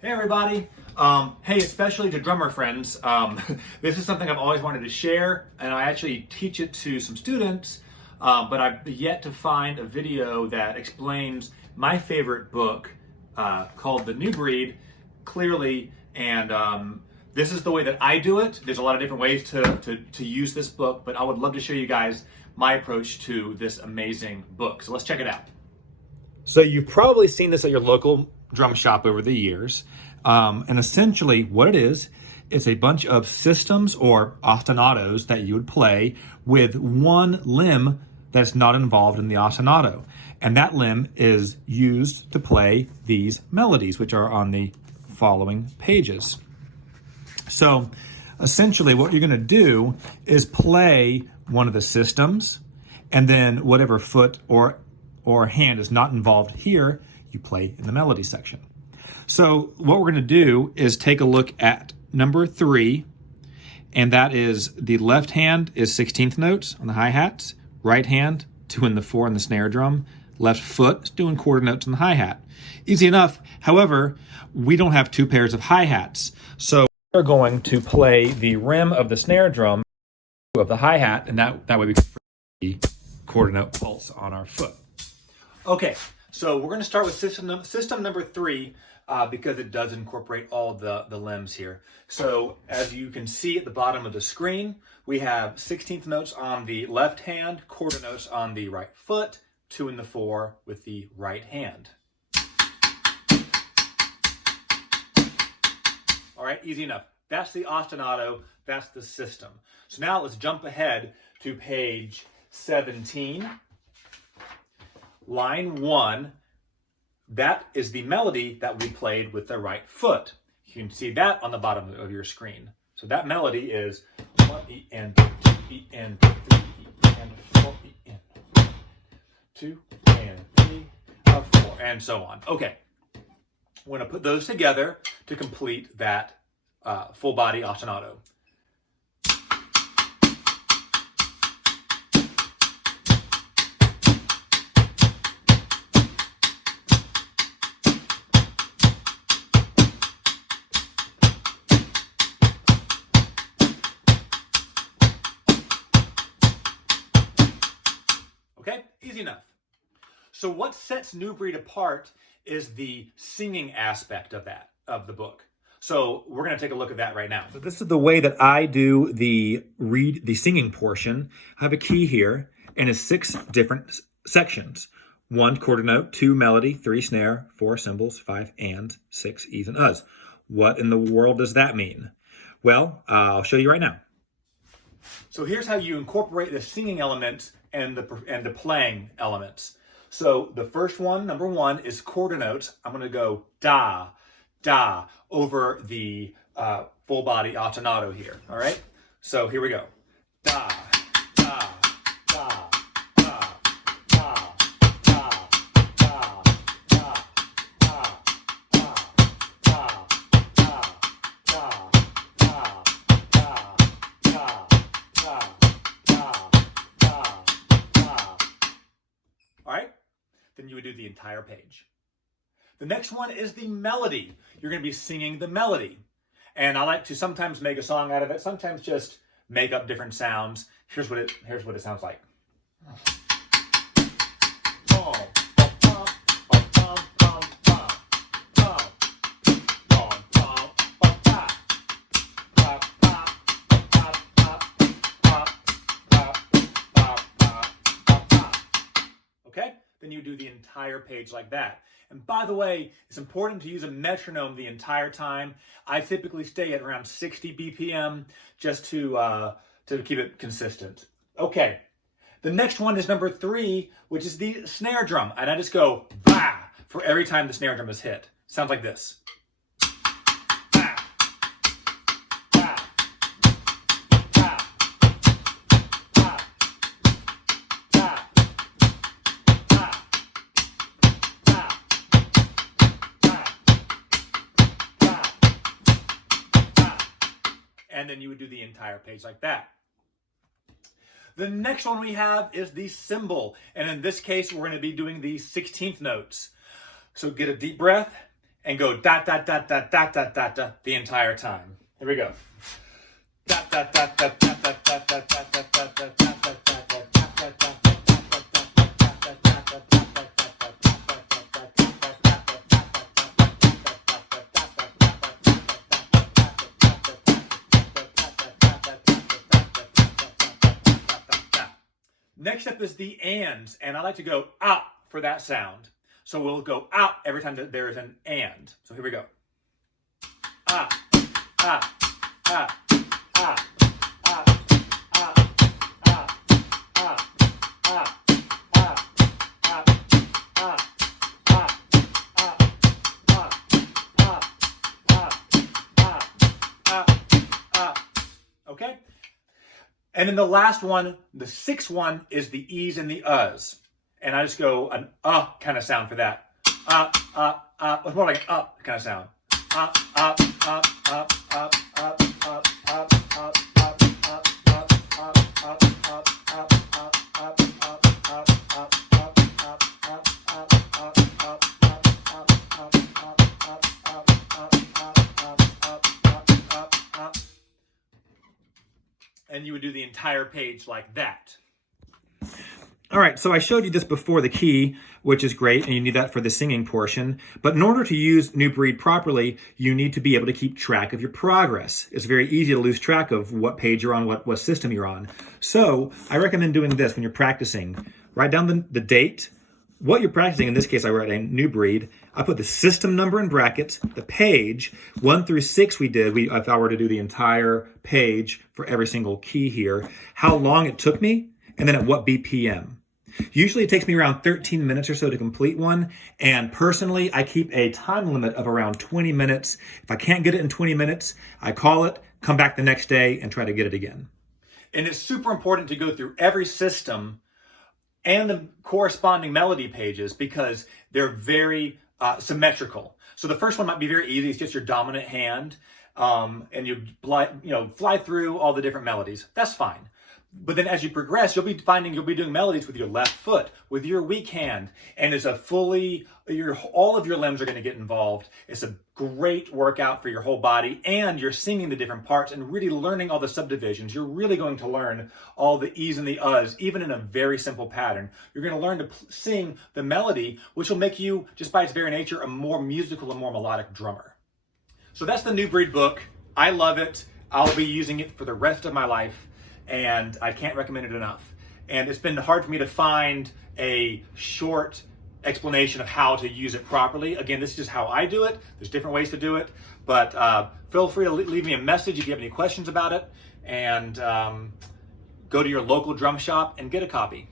Hey everybody. Hey, especially to drummer friends. This is something I've always wanted to share, and I actually teach it to some students, but I've yet to find a video that explains my favorite book called The New Breed clearly, and this is the way that I do it. There's a lot of different ways to use this book, but I would love to show you guys my approach to this amazing book. So let's check it out. So you've probably seen this at your local drum shop over the years. And essentially what it is a bunch of systems or ostinatos that you would play with one limb that's not involved in the ostinato. And that limb is used to play these melodies, which are on the following pages. So essentially what you're gonna do is play one of the systems, and then whatever foot or hand is not involved here, you play in the melody section. So what we're going to do is take a look at number 3, and that is the left hand is 16th notes on the hi-hats, right hand doing the 4 on the snare drum, left foot doing quarter notes on the hi-hat. Easy enough. However, we don't have 2 pairs of hi-hats, so we're going to play the rim of the snare drum of the hi-hat, and that way we can play the quarter note pulse on our foot. Okay, so we're going to start with system number 3 because it does incorporate all the limbs here. So as you can see at the bottom of the screen, we have 16th notes on the left hand, quarter notes on the right foot, 2 and the 4 with the right hand. All right, easy enough. That's the ostinato, that's the system. So now let's jump ahead to page 17. Line 1, that is the melody that we played with the right foot. You can see that on the bottom of your screen. So that melody is 1 E and 2 E and 3 E and 4 E and 2 and 3 4 and so on. Okay, we're going to put those together to complete that full body ostinato. Okay, easy enough. So what sets New Breed apart is the singing aspect of the book. So we're going to take a look at that right now. So this is the way that I do the singing portion. I have a key here, and it's 6 different sections. 1 quarter note, 2 melody, 3 snare, 4 cymbals, 5 ands, 6 E's and U's. What in the world does that mean? Well, I'll show you right now. So here's how you incorporate the singing elements and the playing elements. So the first one, number 1, is quarter notes. I'm going to go da, da over the full body ostinato here. All right. So here we go. Da, da, da, da, da, da, da, da, da, all right, then you would do the entire page. The next one is the melody. You're going to be singing the melody. And I like to sometimes make a song out of it, sometimes just make up different sounds. Here's what it sounds like. Okay? Then you do the entire page like that. And by the way, it's important to use a metronome the entire time. I typically stay at around 60 BPM just to keep it consistent. Okay, the next one is number 3, which is the snare drum. And I just go bah for every time the snare drum is hit. Sounds like this. And then you would do the entire page like that. The next one we have is the cymbal. And in this case, we're going to be doing the 16th notes. So get a deep breath and go da da da da da da da da the entire time. Here we go. Da da da da da da da da da da da da da. Next up is the ands, and I like to go up for that sound. So we'll go up every time that there is an and. So here we go. Up, up, up, up, up, up, up, up, up, up, up, up, up. Okay? And then the last one, the sixth one, is the e's and the uhs. And I just go an kind of sound for that. It's more like an up kind of sound. Up, up, up, up, up, up, up, up, up, up, up, up, and you would do the entire page like that. All right, so I showed you this before, the key, which is great, and you need that for the singing portion. But in order to use New Breed properly, you need to be able to keep track of your progress. It's very easy to lose track of what page you're on, what system you're on. So I recommend doing this when you're practicing. Write down the date, what you're practicing. In this case, I write a New Breed. I put the system number in brackets, the page, 1 through 6 we did. If I were to do the entire page for every single key here, how long it took me, and then at what BPM. Usually it takes me around 13 minutes or so to complete one. And personally, I keep a time limit of around 20 minutes. If I can't get it in 20 minutes, I call it, come back the next day and try to get it again. And it's super important to go through every system and the corresponding melody pages because they're very symmetrical. So the first one might be very easy. It's just your dominant hand. And you fly through all the different melodies. That's fine. But then as you progress, you'll be doing melodies with your left foot, with your weak hand, and it's all of your limbs are going to get involved. It's a great workout for your whole body, and you're singing the different parts and really learning all the subdivisions. You're really going to learn all the e's and the uhs, even in a very simple pattern. You're going to learn to sing the melody, which will make you, just by its very nature, a more musical and more melodic drummer. So that's the New Breed book. I love it. I'll be using it for the rest of my life. And I can't recommend it enough. And it's been hard for me to find a short explanation of how to use it properly. Again, this is just how I do it. There's different ways to do it. But feel free to leave me a message if you have any questions about it. And go to your local drum shop and get a copy.